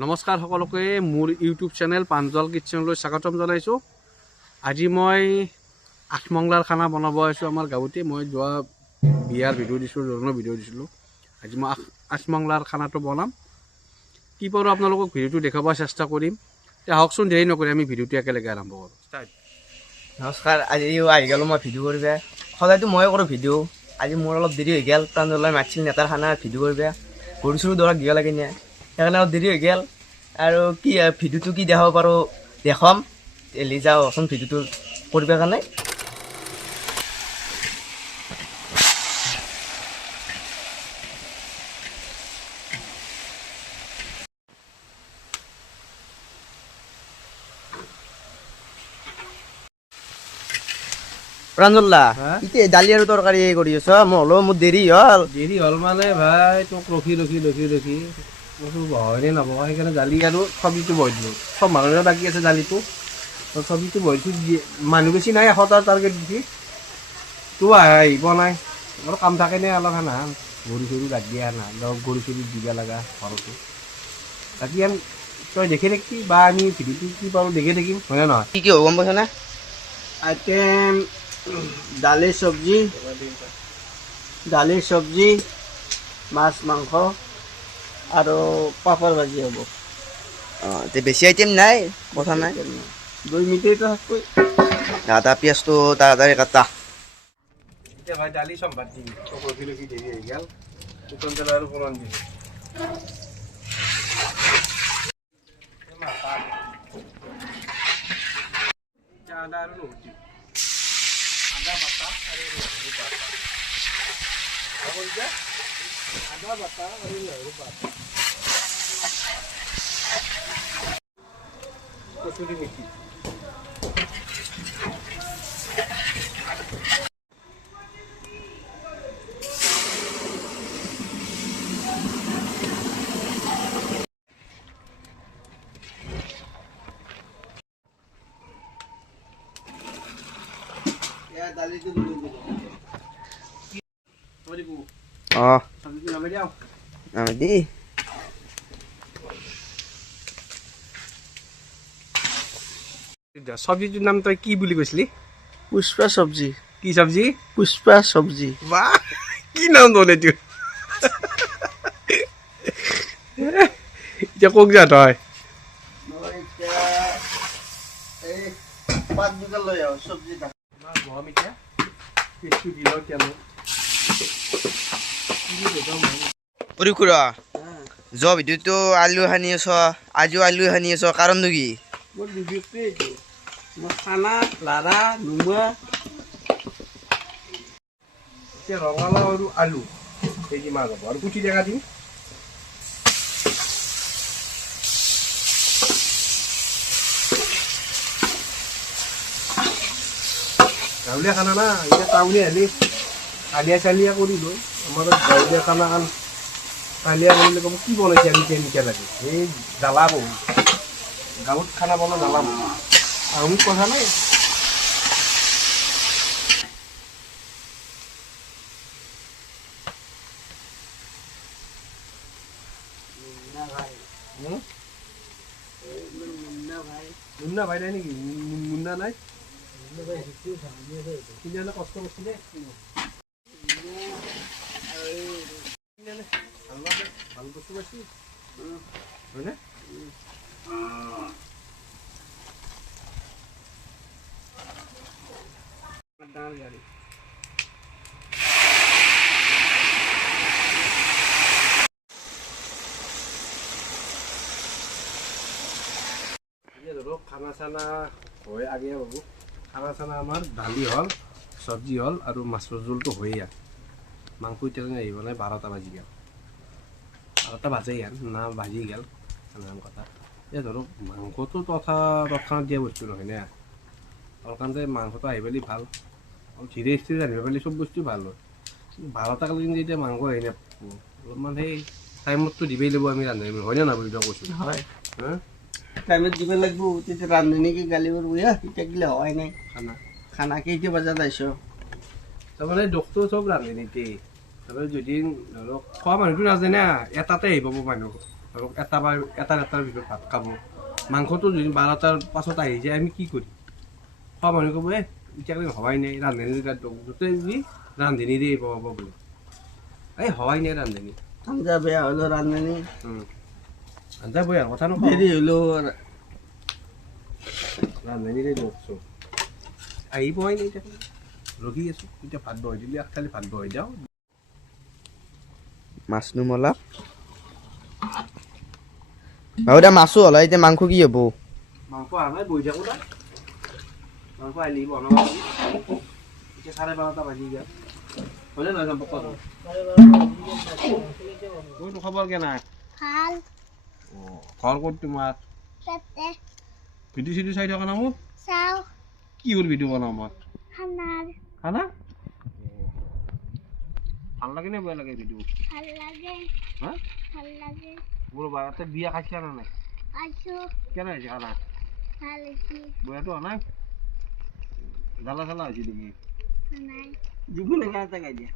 নমস্কাৰ সকলোকে মোৰ ইউটিউব চেনেল প্ৰাঞ্জল কিটচেনলৈ স্বাগতম জনাইছোঁ। আজি মই আঠমংলাৰ খানা বনাব আহিছোঁ আমাৰ গাঁৱতে। মই যোৱা বিয়াৰ ভিডিঅ' দিছিলোঁ, জোৰোণৰ ভিডিঅ' দিছিলোঁ। আজি মই আঠমংলাৰ খানাটো বনাম। কি পাৰোঁ আপোনালোকক ভিডিঅ'টো দেখাব চেষ্টা কৰিম। এতিয়া আহকচোন, দেৰি নকৰি আমি ভিডিঅ'টো একেলগে আৰম্ভ কৰোঁ। নমস্কাৰ, আজিও আহি গ'লোঁ মই ভিডিঅ' কৰিব। সদায়তো ময়ে কৰোঁ ভিডিঅ', আজি মোৰ অলপ দেৰি হৈ গ'ল। প্ৰাঞ্জলে মাতিছিল নেতাৰ খানা ভিডিঅ' কৰিব, কৰিছিলোঁ দৌৰাক দিব লাগে নে, সেইকাৰণে অলপ দেৰি হৈ গ'ল। আৰু কি ভিডিঅ'টো কি দেখাব পাৰোঁ দেখাম, এলি যাওঁচোন ভিডিঅ'টো কৰিব কাৰণে। প্ৰাঞ্জলদা, এতিয়া দালি আৰু তৰকাৰী কৰি আছ? মই হ'লেও মোৰ দেৰি হ'ল মানে ভাই তোক ৰখি বহাই নবহাই, সেইকাৰণে দালি আৰু চব্জিটো বহাই দিলোঁ। চব মানুহৰে বাকী আছে দালিটো, চব্জিটো বহাইছোঁ। মানুহ বেছি নাই, 100টাৰ টাৰ্গেট দিছি। তোৰ আহিব নাই, অলপ কাম থাকেনে অলপ খানা গৰু চৰু গাত দিয়া না, গৰু চৰু দিব লগা ঘৰতো। বাকী তই দেখি থাকিবি বা আমি ভিডিঅ'টো কি পাৰোঁ দেখি থাকিম, হয়নে নহয়? কি কি হ'ব গম পাইছনে? আইটেম দালি চব্জি, মাছ মাংস আৰু পাপৰ ভাজি হ'ব। অঁ, বেছি আইটেম নাই, কথা নাই। 2 মিনিটেই থাকবই। আদা পিঁয়াজটো তাড়াতাড়ি কাটা। এতিয়া ভাই দালি সম্ভাত দিবি, চব ৰখি দেৰি হৈ গ'ল। শুকান তেল আৰু ফোৰণ দিবি। আদা আৰু নহৰু দিবি, আদা বাটা আৰু নহৰু বাটা, আদা বাটা আৰু নহৰু বাটা, কচুৰি মেথি, দালিটো অঁ, চব্জিটো নামাই দিওঁ। আমি দি চব্জিটোৰ নাম তই কি বুলি কৈছিলি? পুষ্পা চব্জি। কি চব্জি? পুষ্পা চব্জি। বাহ, কি নাম তোৰ এইটো? এতিয়া কওক যা তই। এই পাঁচ বিঘা লৈ আহ চব্জি। গৰম এতিয়া পেষ্টটো দি লওঁ তেলত। অৰি খুৰা, যোৱা ভিডিঅ'টো আলু সানি আছ, আজিও আলু সানি আছ, কাৰণটো কি? মোৰ বিবেকটোৱে এইটো, মই খানা লাৰা নুমা। এতিয়া ৰঙালাও আৰু আলু এই দি মাছ হ'ব আৰু কুটি টেঙা দিম। গাঁৱলীয়া খানা না, এতিয়া টাউনীয়া হ'লে আলিয়া চালিয়া কৰি লৈ আমাৰ গাঁৱলীয়া খানা খান আলিয়া কৰিলে ক'ব কি বনাইছে আমি কেনেকৈ লাগে, এই জ্বালা বহুত। গাঁৱত খানা বনোৱা জ্বালা বহুত, টাউনত কথা নাই। মুন্না ভাই নাই নেকি? মুন্না নাই, কিনে কষ্ট কৰিছিলে ভাল বস্তু পাইছি, হয়নে? ধৰক খানা চানা হৈ আগে বাবু, খানা চানা আমাৰ দালি হ'ল, চব্জি হ'ল আৰু মাছৰ জোলটো হৈয়ে আৰু মাংস এতিয়ালৈকে আহিব নাই। 12টা বাজি গ'ল, 12টা বাজেই গ'ল না, বাজি গ'ল নানান কথা। এতিয়া ধৰক মাংসটো তৎক্ষণাত দিয়া বস্তু নহয় না, তৎক্ষণতে মাংসটো আহি পালি ভাল, অলপ ধীৰে স্থিৰে ৰান্ধিব পাৰিলে চব বস্তু ভাল হয়। 12টা কালি কিন্তু এতিয়া মাংস আহি নাপাব, অলপমান সেই টাইমতটো দিবই লাগিব আমি ৰান্ধিব, হয়নে নহয় বুলি কৈছোঁ? হয়, হা, টাইমত দিব লাগিব। তেতিয়া ৰান্ধনীকে গালি পাৰব, এতিয়া গিলা হোৱাই নাই খানা খানা কেইটা বজাত আহিছ? তাৰমানে দুখটো চব ৰান্ধনীতে। তাৰমানে যদি ধৰক খোৱা মানুহটো নাজানে, এটাতে আহি পাব মানুহ, আৰু এটাৰ ভিতৰত ভাত খাব। মাংসটো যদি 12টাৰ পাছত আহি যায় আমি কি কৰিম? খোৱা মানুহ ক'ব এতিয়ালৈকে হোৱাই নাই, ৰান্ধনী গোটেই যি ৰান্ধনীৰে পাব বোলে, এই হোৱাই নাই ৰান্ধনী। আঞ্জা বেয়া হ'লেও ৰান্ধনী আঞ্জা বয়াৰ কথা নকওঁ, দেৰি হ'লেও ৰান্ধনীৰে দিয়কচোন। আহি পোৱাই নাই এতিয়া, ৰখি আছোঁ। এতিয়া ভাত বহাই দিলে খালি ভাত বহাই দিওঁ। মাছ নুমলা আৰু এতিয়া মাছো হ'লা, এতিয়া মাংস কি হ'ব? মাংস অহা নাই, বহি থাকোঁ তাই। মাংস আহিলে বনাব এতিয়া 12:30 বাজি গ'ল। হয়নে নহয় সম্পৰ্ক? তোৰ খবৰ কেনে? ভাল ঘৰ ক'ত তোমাৰ? তাতে ভিডিঅ' চিডিঅ' চাই থকা না মোক? চাওঁ কি হ'ল ভিডিঅ' বনাওঁ মই? খানাৰ খানা? ভাল লাগে নে বেয়া লাগে ভিডিঅ'? ভাল লাগে হা? ভাল লাগে মোৰ বাৰতে বিয়া খাইছা নে নাই? আছো কেনে হৈছে খানা? ভাল হৈছে বয়াটো হোৱা নাই? জ্বালা চালা হৈছে নেকি? নাই জুবিনে গান এটা গাই দিয়া।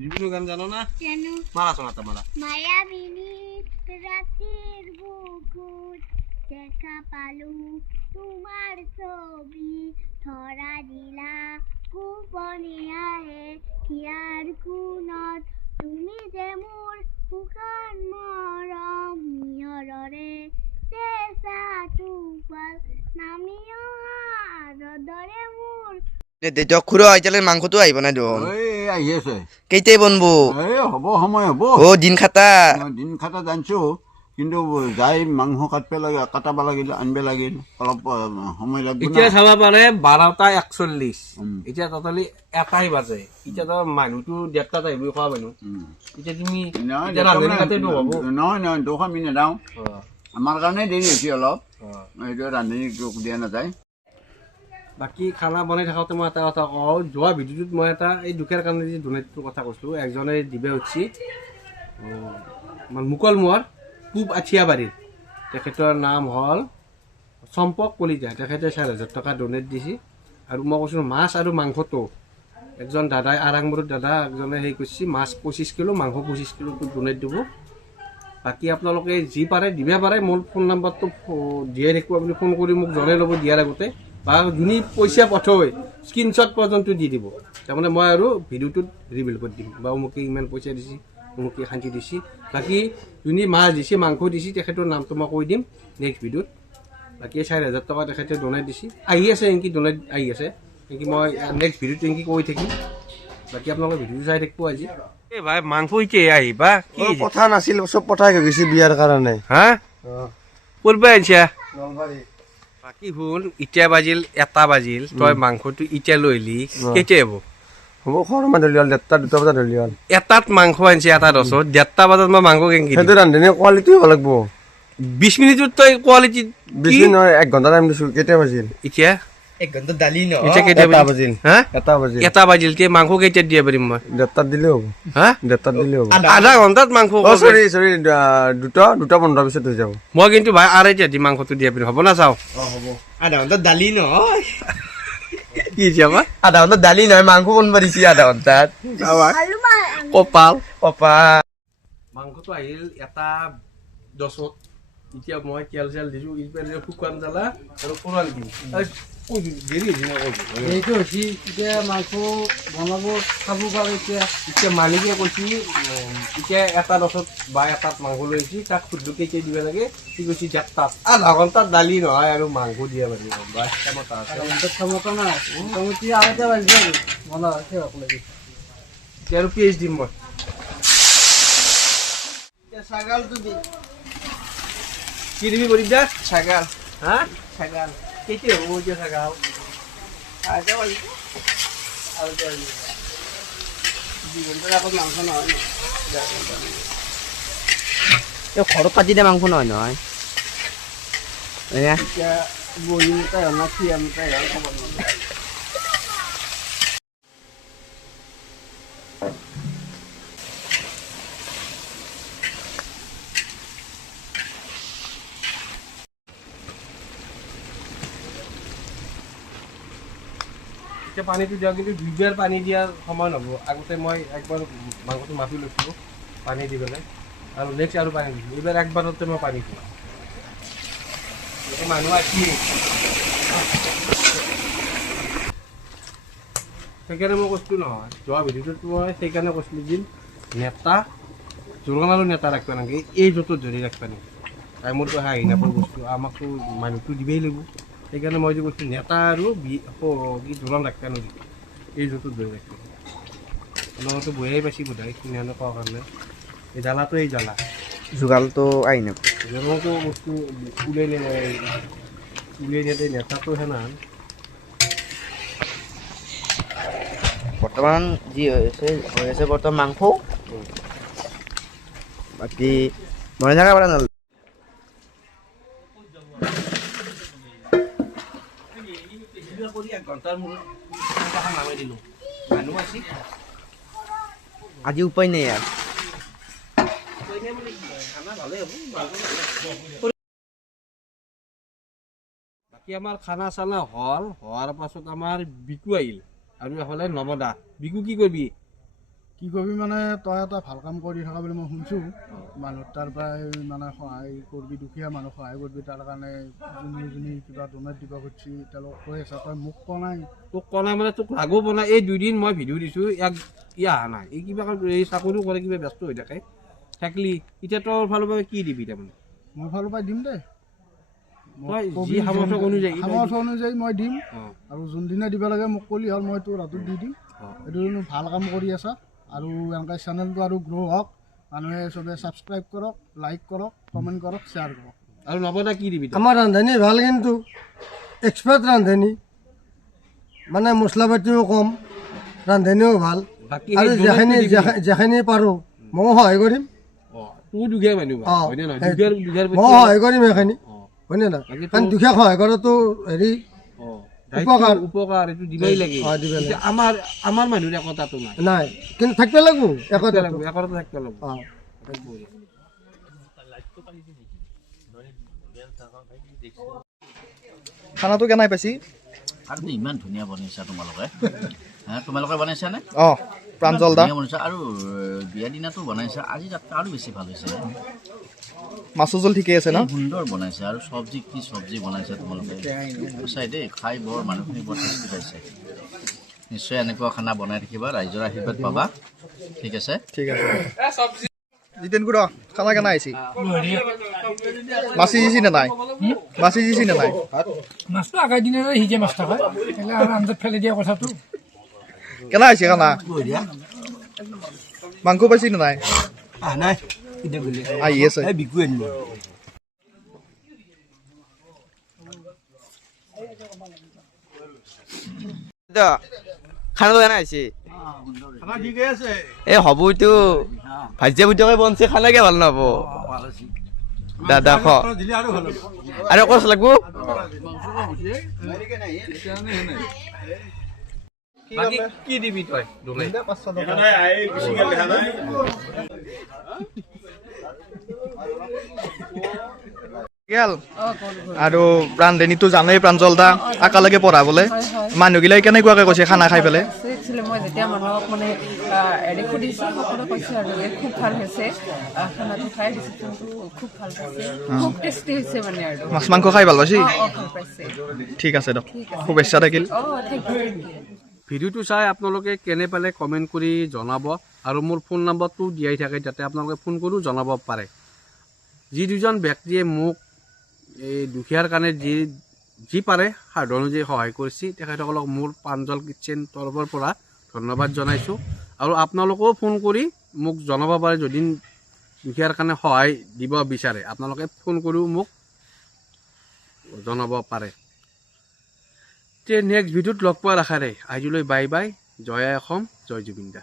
যিকোনো গান জানো না? জানো মাৰাচোন এটা মাৰা। মায়াবিনী ৰাতেৰ বুকুত দেখা পালু তোমাৰ ছবি ধৰা দিলা গোপনে আহে হিয়াৰ কুনত তুমি যে মোৰ শুকান মৰম নিয়ৰৰে চেঁচা টোপাল নামিও আদৰে মোৰ দেউতাক খুড়ো এতিয়ালৈকে মাংসটো আহিব নাই দেখোন। এই আহি আছে। কেইটাই বনবো? এই হ'ব, সময় হ'ব। দিন খাটা। দিন খাটা জানছো, কিন্তু যাই মাংস কাটাব লাগিল, আনিব লাগিল, অলপ সময় লাগবে না। এতিয়া চাব পাৰে 12:41। উম। এতিয়া টটেলি 1টাই বাজে। এতিয়া তো মানুহটো 1:30 আহিব খোৱা মানুহ। এতিয়া তুমি নহয়, এতিয়া ৰান্ধনী কাটে নহ'ব। নহয়, দুখ আমি নেদাওঁ। অ', আমাৰ কাৰণে দেৰি হৈছে অলপ, অ'। সেইটো ৰান্ধনীক দুখ দিয়া নাযায়। বাকী খানা বনাই থাকোঁতে মই এটা কথা কওঁ, যোৱা ভিডিঅ'টোত মই এটা এই দুখীয়াৰ কাৰণে যি দুৰ্নীতিটোৰ কথা কৈছিলোঁ, একজনে দিবে উঠছি মুকলমুৱাৰ পূব আঠিয়াবাৰীৰ, তেখেতৰ নাম হ'ল চম্পক কলিতা। তেখেতে 4,000 টকা ডনেট দিছে। আৰু মই কৈছোঁ মাছ আৰু মাংসটো একজন দাদাই আৰাংমুৰত দাদা একজনে হেৰি কৰিছে, মাছ 25 কিলো, মাংস 25 কিলোটো ডনেট দিব। বাকী আপোনালোকে যি পাৰে দিব পাৰে, মোৰ ফোন নাম্বাৰটো দিয়াই থাকিব, আপুনি ফোন কৰি মোক জনাই ল'ব দিয়াৰ আগতে, বা যোনে পইচা পঠাই স্ক্ৰীনশ্বট পৰ্যন্ত দি দিব। তাৰমানে মই আৰু ভিডিঅ'টোত ৰিভিল কৰি দিম, বা অমুকে ইমান পইচা দিছে, অমুকে শান্তি দিছে। বাকী যোনে মাছ দিছে, মাংস দিছে, তেখেতৰ নামটো মই কৈ দিম নেক্সট ভিডিঅ'ত। বাকী 4,000 টকা তেখেতে ডনেট দিছে, আহি আছে এনেকৈ ডনেট আহি আছে, এনেকৈ মই নেক্সট ভিডিঅ'ত এনেকৈ কৈ থাকিম। বাকী আপোনালোকে ভিডিঅ'টো চাই থাকিব আজি। এই ভাই মাংস এতিয়া আহিবা কি কথা নাছিল, চব পঠাই গৈছে বিয়াৰ কাৰণে। হা ক'ৰ পৰা আনিছা? বাকী শুন, এতিয়া বাজিল 1টা বাজিল, তই মাংসটো এতিয়া লৈ আহিলি, কেতিয়া হ'ব? হ'ব খৰ মানে ধৰিলি হ'ল 1টা 2টা বজাত ধৰিলি হ'ল। 1টাত মাংস আনিছে, 1:10, 1:30 বজাত মই মাংস কেনেকৈ সেইটো ৰান্ধনী কোৱালিটি হ'ব লাগিব। 20 মিনিটত তই কোৱালিটি 20 মিনিট নহয়, 1 ঘণ্টা টাইম দিছোঁ। কেতিয়া বাজিল? এতিয়া 1 ঘণ্টা দালি ন। এতিয়া কেতিয়া 1টা বাজিল। হা 1টা বাজিল। 1টা বাজিল, তে মাংস কেতিয়া দিব পাৰিম মই? 1:30 দিলে হ'ব। হা 1:30 দিলে হ'ব। আধা ঘণ্টাত মাংস চৰি 2টা 15 পিছত হৈ যাব। মই কিন্তু ভাই 2:30 দি মাংসটো দিয়া পাৰিম, হ'ব না? চাওঁ হ'ব। আধা ঘণ্টা দালি নহয়, কি হৈছে আমাৰ আধা ঘণ্টা দালি নহয়, মাংস বনবা দিছি আধা ঘণ্টাত। আলু মাৰ কপাল। পাপা মাংসটো আহিল 1:10। এতিয়া মই তেল চেল দিছোঁ, শুকান জ্বালা আৰু কোৰাল দিম। দেৰি হৈছে মই কৈছোঁ। এইটো হৈছে এতিয়া মাংস বনাব খাব পাৰে। এতিয়া মালিকে কৈছে এতিয়া 1:10 বা 1টাত মাংস লৈ আহিছে, তাক শুদ্ধ কেতিয়া দিব লাগে, সি কৈছে 1টাত। আধা ঘণ্টাত দালি নহয় আৰু মাংস দিয়া পাৰিব। বাছ ক্ষমতা আছে, ক্ষমতা নাই, মোটামুটি 2:30 বাজিছে আৰু বনা শেষ হ'ব লাগে। এতিয়া আৰু পিঁয়াজ দিম মই। ছাগালটো দি কি দিবি কৰিম দা? ছাগাল হা ছাগাল কেতিয়া হ'ব এতিয়া চাগাও? 2:30 বাজিছে। 2:30 বাজিছে 2 ঘণ্টাৰ আগত মাংস নহয় ন। এই ঘৰত কাটি দিয়া মাংস নহয় নহয়। এতিয়া বহি মতাই হ'ল না থিয়া মতাই হ'ল খবৰ নহয়। এতিয়া পানীটো দিওঁ, কিন্তু 2 বাৰ পানী দিয়াৰ সময় নহ'ব। আগতে মই একবাৰ মাংসটো মাতি লৈছিলোঁ পানী দি পেলাই, আৰু নেক্সট আৰু পানী দিছোঁ এইবাৰ একবাৰতে মই পানী দিওঁ মানুহ আছি সেইকাৰণে মই কৈছিলোঁ নহয় যোৱা ভিডিঅ'টোত মই সেইকাৰণে কৈছিলোঁ যে নেতা জোৰণ আৰু নেতা ৰাখিব নেকি এই য'তত ধৰি ৰাখিব নেকি টাইমতো হাঁহি নাপাব বস্তু আমাকতো মানুহটো দিবই লাগিব সেইকাৰণে মই যে কৈছোঁ নেতা আৰু কি জোৰণ ৰাখিব নেকি এই য'তত ধৰি ৰাখিব আপোনালোকেতো বয়াই পাইছে বোধহয় কিনে কোৱাৰ কাৰণে এই জ্বালাটো এই জ্বালা যোগালটো আহি নাপায় জোৰণটো বস্তু উলিয়াই নিয়ে নেতাটো সেনাহান বৰ্তমান যি হৈ আছে বৰ্তমান মাংস বাকী বনাই থকা পৰা নহ'ল আজি উপায় নাই আৰু বাকী আমাৰ খানা চানা হ'ল হোৱাৰ পাছত আমাৰ বিকু আহিল আৰু এইফালে নৱদা বিকু কি কৰিবি কি কৰিবি মানে তই এটা ভাল কাম কৰি থকা বুলি মই শুনিছোঁ মানুহ তাৰ পৰাই মানে সহায় কৰিবি দুখীয়া মানুহ সহায় কৰিবি তাৰ কাৰণে যোনে কিবা ডনেট দিব খুজিছে তেওঁলোকক কৈ আছে তই মোক কোৱা নাই তোক কোৱা নাই মানে তোক লাগো পোৱা নাই এই দুদিন মই ভিডিঅ' দিছোঁ ই অহা নাই এই কিবা এই চাকৰিও কৰে কিবা ব্যস্ত হৈ থাকে থাকিলি এতিয়া তোৰ ফালৰ পৰা কি দিবি তাৰমানে মোৰ ফালৰ পৰা দিম দেই তই যি সামৰ্থ্য অনুযায়ী মই দিম অঁ আৰু যোনদিনা দিব লাগে মোক ক'লি হ'ল মই তোৰ হাতত দি দিম এইটো ভাল কাম কৰি আছা আৰু এনেকৈ চেনেলটো আৰু গ্ৰ' হওক মানুহে চবে ছাবস্ক্ৰাইব কৰক লাইক কৰক কমেণ্ট কৰক শ্বেয়াৰ কৰক আৰু নৱদা কি দিবি তই? আমাৰ ৰান্ধনি ভাল কিন্তু এক্সপাৰ্ট ৰান্ধনি মানে মছলা পাতিও কম ৰান্ধনিও ভাল বাকী আৰু সেই donate কি দিবি? যেখিনি পাৰোঁ ময়ো সহায় কৰিম অঁ তোৰ দুখীয়া মানুহ বা, অঁ, হয়নে নহয় সেই- দুখীয়াৰ প্ৰতি ময়ো সহায় কৰিম সেইখিনি অঁ হয়নে নহয় বাকী কাৰণ তো- দুখীয়াক সহায় কৰাটো হেৰি অঁ উপকাৰ। উপকাৰ এইটো দিবই লাগে অঁ, দিবই লাগে। এতিয়া আমাৰ মানুহৰ একতাটো নাই নাই কিন্তু থাকিব লাগিব একতাটো একতাটো থাকিব লাগিব অঁ খানাটো কেনাই পাইছি আৰু ইমান ধুনীয়া বনাইছা তোমালোকে তোমালোকে বনাইছানে অঁ প্ৰাঞ্জল দা ধুনীয়া বনাইছা আৰু বিয়া দিনাটো বনাইছা আজি তাতকৈ আৰু বেছি ভাল হৈছে মাছৰ জোল ঠিকেই আছে ন সুন্দৰ বনাইছে আৰু চব্জি কি চব্জি বনাইছা তোমালোকে সঁচাই দেই খাই বৰ মানুহখিনি বৰ টেষ্টি পাইছে নিশ্চয় এনেকুৱা খানা বনাই থাকিবা ৰাইজৰ আশীৰ্বাদ পাবা ঠিক আছে ঠিক আছে জিতেন গুড় খানা কেনা আহিছি মাছি দিছি নে নাই মাছি দিছি নে নাই মাছটো আগাৰ দিনে সিজে মাছ থকা সেইকাৰণে আৰু আঞ্জাত ফেলাই দিয়া কথাটো কেনা আহিছে খানা মাংস পাইছি নে নাই নাই আহি আছে বিকু আনিলো খানাটো কেনা আহিছে খানা ঠিকে আছে এই হ'ব এইটো ভাজিয়া ভুজিয়াকৈ বনছে খানাকে ভাল নহ'ব দাদা খ দিলে আৰু ভাল আৰু কচ লাগব বাকী কি দিবি তই donate? গেল আৰু ৰান্ধনীটো জানেই প্ৰাঞ্জল দা একেলগে পঢ়াবলৈ মানুহগিলাই কেনেকুৱাকে কৈছে খানা খাই পেলাই একচুৱেলি মই যেতিয়া মানুহক মানে এৰি সুধিছোঁ সকলোৱে কৈছে আৰু খুব ভাল হৈছে খানাটো খাই ডিচিপ্লিনটো খুব ভাল পাইছে খুব টেষ্টি হৈছে মানে আৰু মাছ মাংস খাই ভাল পাইছি ভাল পাইছে ঠিক আছে দিয়ক শুভেচ্ছা থাকিল থেংক ইউ ভিডিঅ'টো চাই আপোনালোকে কেনে পালে কমেণ্ট কৰি জনাব আৰু মোৰ ফোন নম্বৰটো দিয়াই থাকে যাতে আপোনালোকে ফোন কৰিও জনাব পাৰে যি দুজন ব্যক্তিয়ে মোক এই দুখীয়াৰ কাৰণে যি পাৰে সাধ্য অনুযায়ী সহায় কৰিছে তেখেতসকলক মোৰ প্ৰাঞ্জল কিটচেন তৰফৰ পৰা ধন্যবাদ জনাইছোঁ আৰু আপোনালোকেও ফোন কৰি মোক জনাব পাৰে যদি দুখীয়াৰ কাৰণে সহায় দিব বিচাৰে আপোনালোকে ফোন কৰিও মোক জনাব পাৰে তে নেক্সট ভিডিঅ'ত লগ পোৱাৰ আশাৰে আজিলৈ বাই বাই জয় আই অসম জয় জুবিন দা